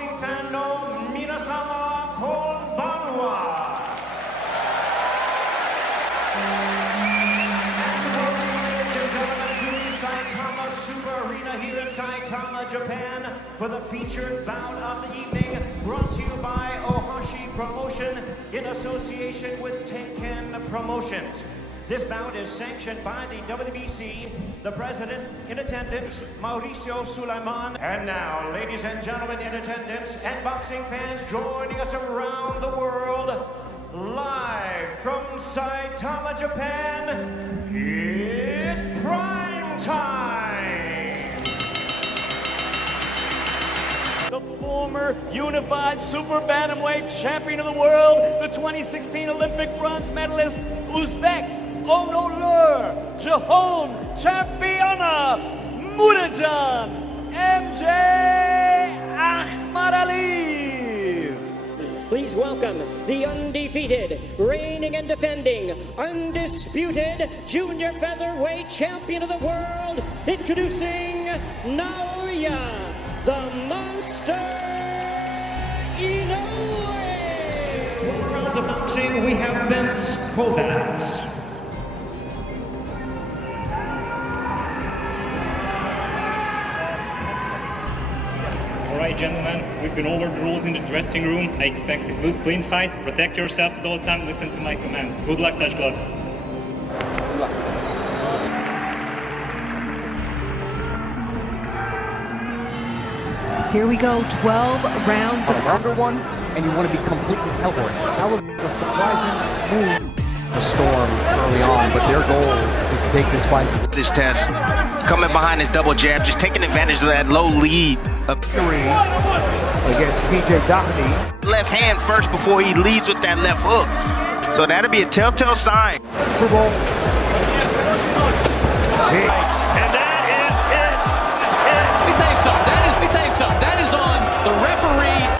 boxing fan no minasama konbanwa. And welcome, ladies and gentlemen, to the Saitama Super Arena here in Saitama, Japan, for the featured bout of the evening, brought to you by Ohashi Promotion in association with Tenken Promotions. This bout is sanctioned by the WBC, the president in attendance, Mauricio Sulaiman. And now, ladies and gentlemen in attendance and boxing fans joining us around the world, live from Saitama, Japan, it's prime time! The former unified super bantamweight champion of the world, the 2016 Olympic bronze medalist, Uzbek Onolur Jahon Championa Mudajan MJ AKHMADALIEV. Please welcome the undefeated, reigning and defending, undisputed junior featherweight champion of the world, introducing INOUE, the monster INOUE. 12 rounds of boxing, we have Vince Kovacs. Alright, gentlemen, we've been over the rules in the dressing room. I expect a good, clean fight. Protect yourself at all time. Listen to my commands. Good luck, touch gloves. Good luck. Here we go, 12 rounds of longer one, and you want to be completely healthy. That was a surprising move. The storm early on, but their goal is to take this fight. This test, coming behind his double jab, just taking advantage of that low lead. Against TJ Doherty. Left hand first before he leads with that left hook. So that'll be a telltale sign. Super Bowl. And that is it. Let me tell you something. That is on the referee.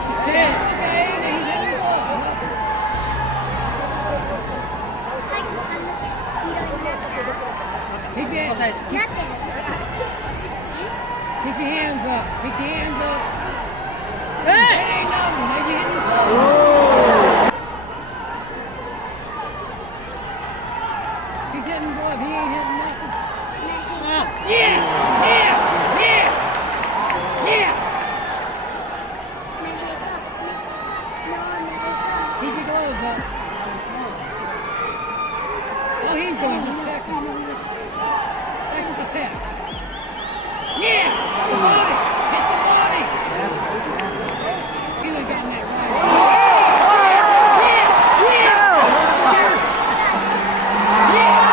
situation. Yeah, it's okay. He's in the ball. Keep your hands up. Keep your hands up. Hey! Ain't nothing. Now you hitting the ball. He's hitting the ball. He ain't hitting nothing. Yeah! Yeah! Yeah! Yeah! Keep your gloves up. All he's doing is pecking. That's just a peck. Yeah! The body! Hit the body! He would have gotten that right. Yeah! Yeah! Yeah!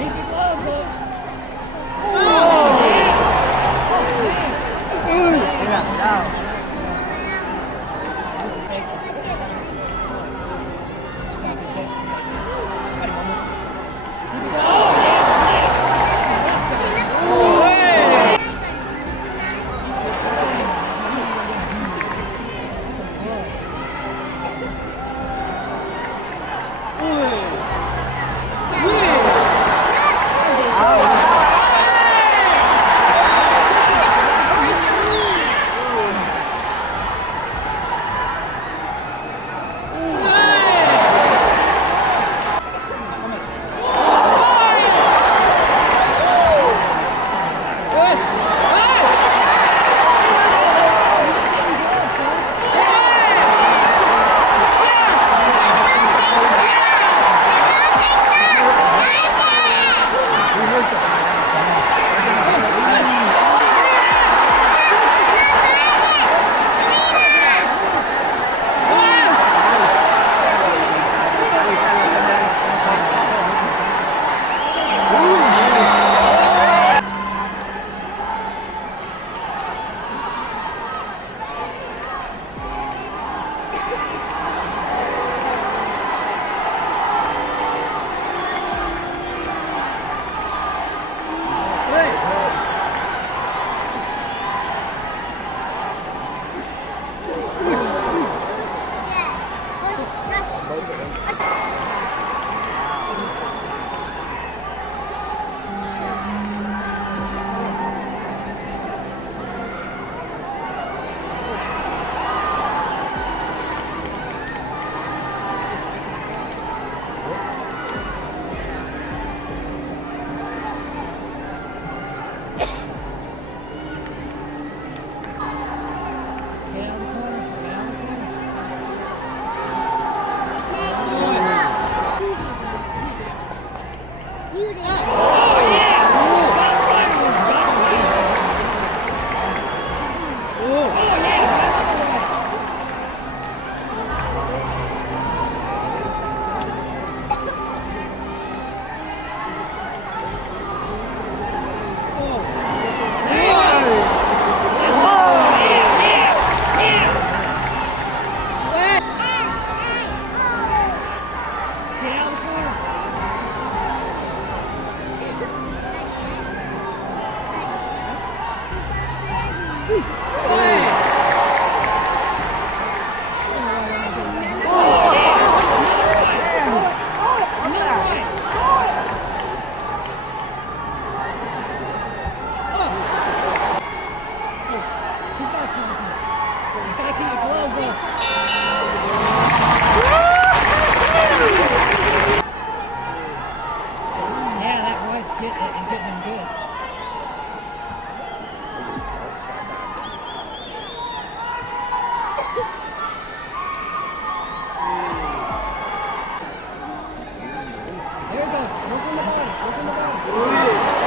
Keep your gloves up. getting him good. There you go. Look in the body. Look in the body.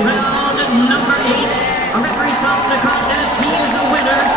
round number 8. A referee stops the contest. He is the winner